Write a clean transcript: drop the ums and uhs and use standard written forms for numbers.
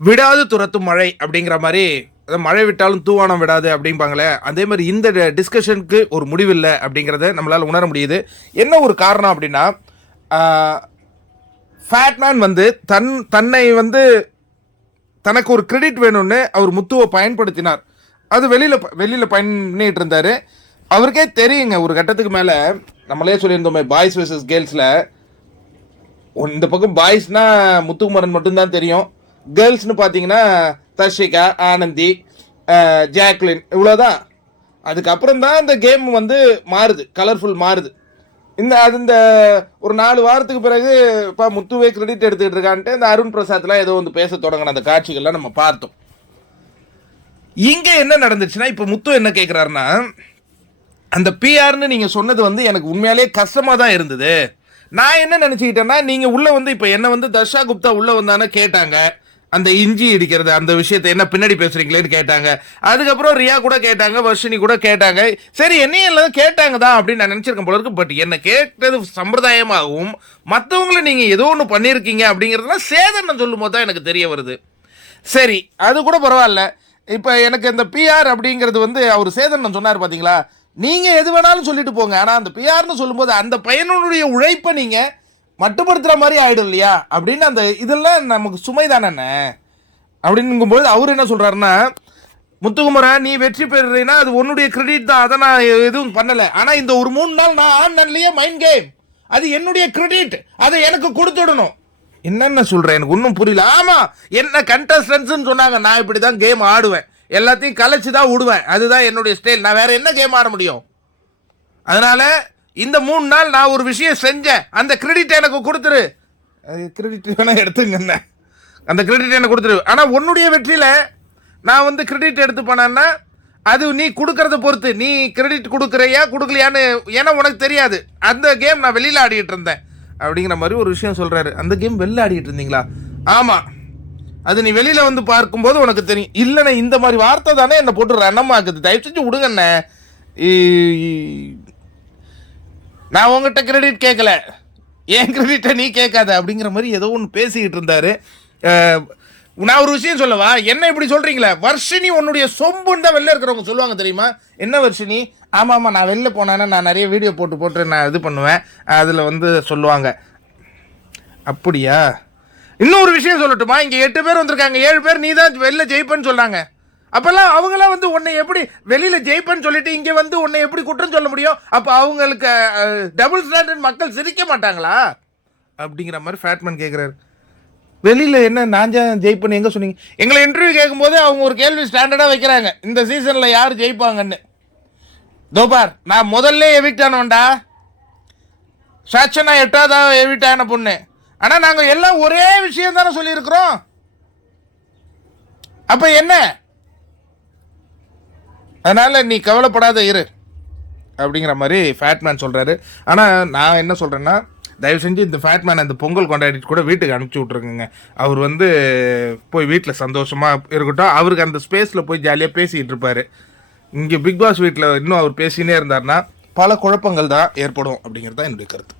விடாது துரத்தும் மழை அப்படிங்கிற மாதிரி, மழை விட்டாலும் தூவானம் விடாது அப்படிம்பாங்களே, அதே மாதிரி இந்த டிஸ்கஷனுக்கு ஒரு முடிவில்லை அப்படிங்கிறத நம்மளால் உணர முடியுது. என்ன ஒரு காரணம் அப்படின்னா, ஃபேட்மேன் வந்து தன்னை வந்து தனக்கு ஒரு கிரெடிட் வேணும்னு அவர் முத்துவை பயன்படுத்தினார். அது வெளியில் பண்ணிட்டு இருந்தார். அவருக்கே தெரியுங்க, ஒரு கட்டத்துக்கு மேலே நம்மளே சொல்லியிருந்தோமே பாய்ஸ் வெர்சஸ் கேர்ள்ஸில், இந்த பக்கம் பாய்ஸ்னால் முத்துக்குமரன் மட்டும்தான் தெரியும், கேர்ள்ஸ்னு பார்த்தீங்கன்னா தர்ஷிகா, ஆனந்தி, ஜாக்லின், இவ்வளோதான். அதுக்கப்புறம் தான் இந்த கேம் வந்து மாறுது, கலர்ஃபுல் மாறுது. இந்த ஒரு 4 வாரத்துக்கு பிறகு இப்போ முத்துவே கிரெடிட் எடுத்துக்கிட்டு இருக்கான்ட்டு இந்த அருண் பிரசாத்லாம் ஏதோ வந்து பேச தொடங்கின அந்த காட்சிகள்லாம் நம்ம பார்த்தோம். இங்கே என்ன நடந்துச்சுன்னா, இப்போ முத்து என்ன கேட்குறாருன்னா, அந்த பிஆர்னு நீங்கள் சொன்னது வந்து எனக்கு உண்மையாலே கஷ்டமாக தான் இருந்தது. நான் என்ன நினச்சிக்கிட்டேன்னா, நீங்கள் உள்ளே வந்து இப்போ என்ன வந்து தர்ஷா குப்தா உள்ளே வந்தானே கேட்டாங்க, அந்த இஞ்சி இடிக்கிறது அந்த விஷயத்தை என்ன பின்னாடி பேசுறீங்களேன்னு கேட்டாங்க. அதுக்கப்புறம் ரியா கூட கேட்டாங்க, வர்ஷினி கூட கேட்டாங்க. சரி, என்னையும் எல்லாம் கேட்டாங்க தான் அப்படின்னு நான் நினச்சிருக்கேன் போல இருக்கு. பட் என்ன கேட்டது சம்பிரதாயமாகவும் மற்றவங்களை நீங்கள் ஏதோ ஒன்று பண்ணியிருக்கீங்க அப்படிங்கிறதுலாம் சேதனம் சொல்லும் போது தான் எனக்கு தெரிய வருது. சரி, அது கூட பரவாயில்ல. இப்போ எனக்கு அந்த பிஆர் அப்படிங்கிறது வந்து அவர் சேதனம் சொன்னார் பார்த்தீங்களா, நீங்கள் எது வேணாலும் சொல்லிட்டு போங்க, ஆனால் அந்த பிஆர்னு சொல்லும்போது அந்த பையனுடைய உழைப்பை நீங்கள் மட்டுப்படுத்துகிற மாதிரி ஆகிடும் இல்லையா அப்படின்னு, அந்த இதெல்லாம் நமக்கு சுமை தானே அப்படிங்கும்போது அவர் என்ன சொல்கிறாருன்னா, முத்துக்குமரா நீ வெற்றி பெறுறீன்னா அது உன்னுடைய கிரெடிட் தான், அதை நான் எதுவும் பண்ணலை. ஆனால் இந்த ஒரு 3 நாள் நான் ஆன்லைன்லேயே மைண்ட் கேம், அது என்னுடைய கிரெடிட், அதை எனக்கு கொடுத்துடணும். என்னென்ன சொல்கிறேன், எனக்கு ஒன்றும் புரியல. ஆமாம், என்ன கண்டஸ்டன்ஸ்ன்னு சொன்னாங்க, நான் இப்படி தான் கேம் ஆடுவேன், எல்லாத்தையும் கலைச்சி தான் விடுவேன், அதுதான் என்னுடைய ஸ்டைல், நான் வேறு என்ன கேம் ஆட முடியும்? அதனால் இந்த 3 நாள் நான் ஒரு விஷயம் செஞ்சேன், அந்த கிரெடிட் எனக்கு கொடுத்துரு. கிரெடிட் வேணா எடுத்துங்க, அந்த கிரெடிட் எனக்கு கொடுத்துரு. ஆனால் உன்னுடைய வெற்றியில் நான் வந்து கிரெடிட் எடுத்து போனேன்னா அது நீ கொடுக்கறத பொறுத்து, நீ கிரெடிட் கொடுக்குறியா கொடுக்கலையான்னு, ஏன்னா உனக்கு தெரியாது. அந்த கேம் நான் வெளியில் ஆடிட்டு இருந்தேன் அப்படிங்கிற மாதிரி ஒரு விஷயம் சொல்கிறாரு. அந்த கேம் வெளியில் ஆடிட்டு இருந்தீங்களா? ஆமாம், அது நீ வெளியில் வந்து பார்க்கும்போது உனக்கு தெரியும். இல்லைண்ணே, இந்த மாதிரி வார்த்தை தானே என்னை போட்டு ரணமாக்குது, தயவு செஞ்சு விடுங்கண்ணே, நான் உங்ககிட்ட கிரெடிட் கேட்கல, ஏன் கிரெடிட்டை நீ கேட்காத அப்படிங்கிற மாதிரி ஏதோ ஒன்று பேசிக்கிட்டு இருந்தார். நான் ஒரு விஷயம் சொல்லவா, என்ன இப்படி சொல்கிறீங்களே, வர்ஷினி உன்னுடைய சொம்புன்னு தான் வெளில இருக்கிறவங்க சொல்லுவாங்க தெரியுமா? என்ன வர்ஷினி? ஆமாம், நான் வெளில போனேன்னா நான் நிறைய வீடியோ போட்டு நான் இது பண்ணுவேன், அதில் வந்து சொல்லுவாங்க. அப்படியா? இன்னொரு விஷயம் சொல்லட்டுமா, இங்கே 8 பேர் வந்திருக்காங்க, 7 பேர் நீ தான் வெளில ஜெயிப்பேன்னு சொன்னாங்க. அப்போல்லாம் அவங்களாம் வந்து உன்னை எப்படி வெளியில் ஜெயிப்பேன்னு சொல்லிட்டு இங்கே வந்து உன்னை எப்படி குற்றம் சொல்ல முடியும்? அப்போ அவங்களுக்கு டபுள் ஸ்டாண்டர்ட் மக்கள் சிரிக்க மாட்டாங்களா அப்படிங்கிற மாதிரி ஃபேட்மேன் கேட்குறாரு. வெளியில் என்ன நான் ஜெயிப்பேன்னு எங்கே சொன்னீங்க? எங்களை இன்டர்வியூ கேட்கும்போது அவங்க ஒரு கேள்வி ஸ்டாண்டர்டாக வைக்கிறாங்க, இந்த சீசனில் யார் ஜெயிப்பாங்கன்னு. தோபார், நான் முதல்ல எவிக்ட் ஆனவன்டா, சாட்சனா 8வது எவிக்ட் ஆன பொண்ணு. ஆனால் நாங்கள் எல்லாம் ஒரே விஷயம் தானே சொல்லியிருக்கிறோம். அப்போ என்ன? அதனால் நீ கவலைப்படாத இரு அப்படிங்கிற மாதிரி ஃபேட்மேன் சொல்கிறாரு. ஆனால் நான் என்ன சொல்கிறேன்னா, தயவு செஞ்சு இந்த ஃபேட்மேன் அந்த பொங்கல் கொண்டாடிட்டு கூட வீட்டுக்கு அனுப்பிச்சி விட்ருக்குங்க. அவர் வந்து போய் வீட்டில் சந்தோஷமாக இருக்கட்டும், அவருக்கு அந்த ஸ்பேஸில் போய் ஜாலியாக பேசிக்கிட்டு இருப்பார். இங்கே பிக் பாஸ் வீட்டில் இன்னும் அவர் பேசினே இருந்தார்னா பல குழப்பங்கள் தான் ஏற்படும் அப்படிங்கிறது தான் என்னுடைய கருத்து.